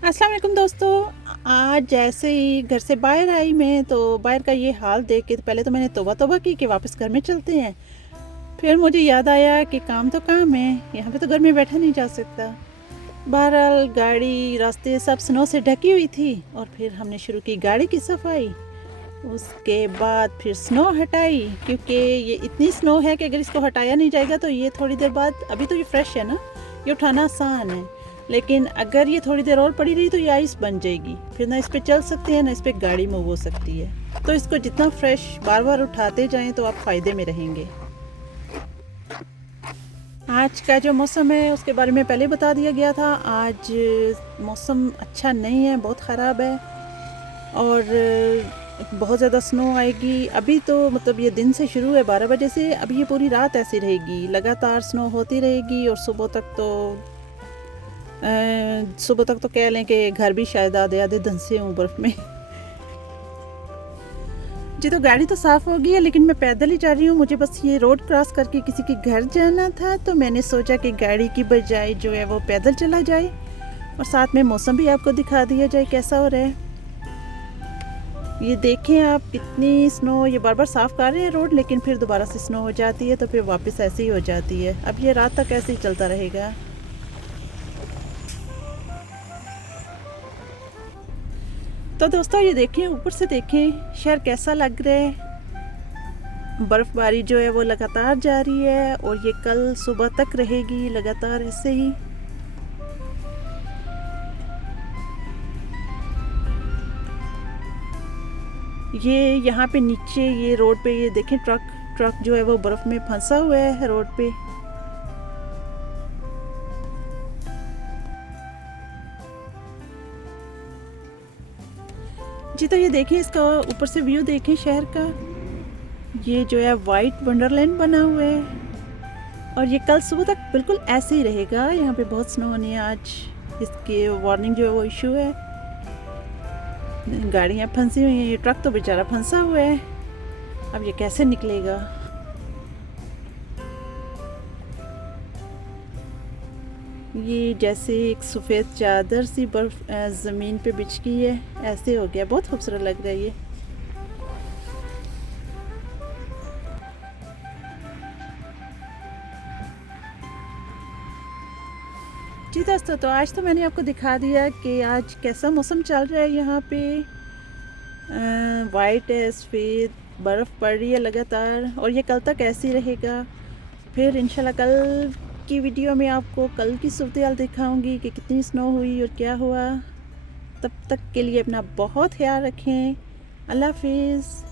अस्सलाम वालेकुम दोस्तों। आज जैसे ही घर से बाहर आई मैं तो बाहर का ये हाल देख के पहले तो मैंने तौबा तौबा की कि वापस घर में चलते हैं। फिर मुझे याद आया कि काम तो काम है, यहाँ पे तो घर में बैठा नहीं जा सकता। बहरहाल गाड़ी रास्ते सब स्नो से ढकी हुई थी और फिर हमने शुरू की गाड़ी की सफाई। उसके बाद फिर स्नो हटाई, क्योंकि ये इतनी स्नो है कि अगर इसको हटाया नहीं जाएगा तो ये थोड़ी देर बाद, अभी तो ये फ्रेश है ना, ये उठाना आसान है, लेकिन अगर ये थोड़ी देर और पड़ी रही तो ये आइस बन जाएगी, फिर ना इस पर चल सकती है ना इस पर गाड़ी मूव हो सकती है। तो इसको जितना फ्रेश बार बार उठाते जाएं तो आप फ़ायदे में रहेंगे। आज का जो मौसम है उसके बारे में पहले बता दिया गया था। आज मौसम अच्छा नहीं है, बहुत ख़राब है और बहुत ज़्यादा स्नो आएगी। अभी तो मतलब ये दिन से शुरू है 12 बजे से, अभी ये पूरी रात ऐसी रहेगी, लगातार स्नो होती रहेगी और सुबह तक तो कह लें कि घर भी शायद आधे आधे धंसे हों बर्फ़ में। जी, तो गाड़ी तो साफ़ हो गई है लेकिन मैं पैदल ही जा रही हूँ। मुझे बस ये रोड क्रॉस करके किसी के घर जाना था, तो मैंने सोचा कि गाड़ी की बजाय जो है वो पैदल चला जाए और साथ में मौसम भी आपको दिखा दिया जाए कैसा हो रहा है। ये देखें आप, कितनी स्नो, ये बार बार साफ़ कर रहे हैं रोड लेकिन फिर दोबारा से स्नो हो जाती है तो फिर वापस ऐसे ही हो जाती है। अब ये रात तक ऐसे ही चलता रहेगा। तो दोस्तों ये देखें, ऊपर से देखें शहर कैसा लग रहा है। बर्फ़बारी जो है वो लगातार जारी है और ये कल सुबह तक रहेगी लगातार ऐसे ही। ये यहाँ पे नीचे ये रोड पे ये देखें, ट्रक जो है वो बर्फ़ में फंसा हुआ है रोड पे। जी, तो ये देखें, इसका ऊपर से व्यू देखें शहर का। ये जो है वाइट वंडरलैंड बना हुआ है और ये कल सुबह तक बिल्कुल ऐसे ही रहेगा। यहाँ पे बहुत स्नो होनी है आज, इसकी वार्निंग जो है वो इशू है। गाड़ियाँ फंसी हुई हैं, ये ट्रक तो बेचारा फंसा हुआ है, अब ये कैसे निकलेगा। ये जैसे एक सफ़ेद चादर सी बर्फ ज़मीन पे बिछ गई है, ऐसे हो गया। बहुत खूबसूरत लग रहा है ये। जी दोस्तों, तो आज तो मैंने आपको दिखा दिया कि आज कैसा मौसम चल रहा है। यहाँ पे वाइट है, सफ़ेद बर्फ़ पड़ रही है लगातार और ये कल तक ऐसे ही रहेगा। फिर इंशाल्लाह कल की वीडियो में आपको कल की सूरत-ए-हाल दिखाऊंगी कि कितनी स्नो हुई और क्या हुआ। तब तक के लिए अपना बहुत ख्याल रखें। अल्लाह हाफिज़।